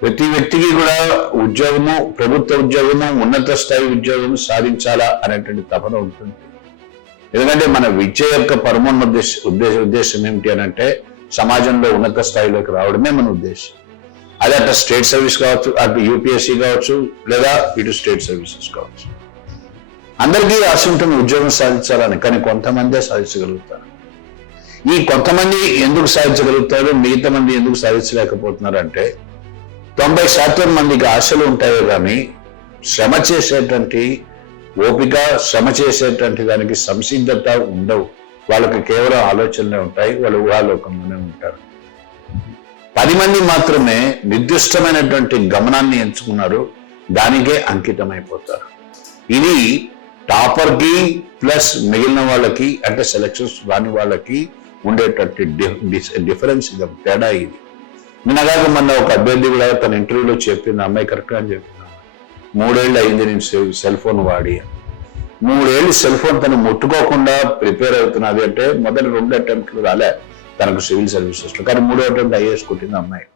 ప్రతి వ్యక్తికి కూడా ఉద్యోగము, ప్రభుత్వ ఉద్యోగము, ఉన్నత స్థాయి ఉద్యోగము సాధించాలా అనేటువంటి తపన ఉంటుంది. ఎందుకంటే మన విద్య యొక్క పరమోన్నత ఉద్దేశం ఏమిటి అని అంటే సమాజంలో ఉన్నత స్థాయిలోకి రావడమే మన ఉద్దేశం. అది అటు స్టేట్ సర్వీస్ కావచ్చు, అటు యూపీఎస్సీ కావచ్చు, లేదా ఇటు స్టేట్ సర్వీసెస్ కావచ్చు. అందరికీ ఆశ ఉంటుంది ఉద్యోగం సాధించాలని, కానీ కొంతమందే సాధించగలుగుతారు. ఈ కొంతమంది ఎందుకు సాధించగలుగుతారు, మిగతా మంది ఎందుకు సాధించలేకపోతున్నారు అంటే 90% మందికి ఆశలు ఉంటాయో కానీ శ్రమ చేసేటువంటి ఓపిక, శ్రమ చేసేటువంటి దానికి సంసిద్ధత ఉండవు. వాళ్ళకి కేవలం ఆలోచనలే ఉంటాయి, వాళ్ళు ఊహాలోకంలోనే ఉంటారు. 10 మంది మాత్రమే నిర్దిష్టమైనటువంటి గమనాన్ని ఎంచుకున్నారు, దానికే అంకితమైపోతారు. ఇది టాపర్కి ప్లస్ మిగిలిన వాళ్ళకి అంటే సెలక్షన్స్ రాని వాళ్ళకి ఉండేటటువంటి డిఫరెన్స్, ఇది తేడా. ఇది నిన్నగాక మొన్న ఒక అభ్యర్థి కూడా తన ఇంటర్వ్యూలో చెప్పింది, అమ్మాయి కరెక్ట్గా అని చెప్పింది, 3 ఏళ్ళు అయింది నేను సెల్ ఫోన్ వాడి. 3 ఏళ్ళు సెల్ ఫోన్ తను ముట్టుకోకుండా ప్రిపేర్ అవుతున్నది అంటే మొదటి 2 అటెంప్ట్లు రాలే తనకు సివిల్ సర్వీసెస్లో, కానీ 3వ అటెంప్ట్ ఐఏఎస్ కొట్టింది అమ్మాయి.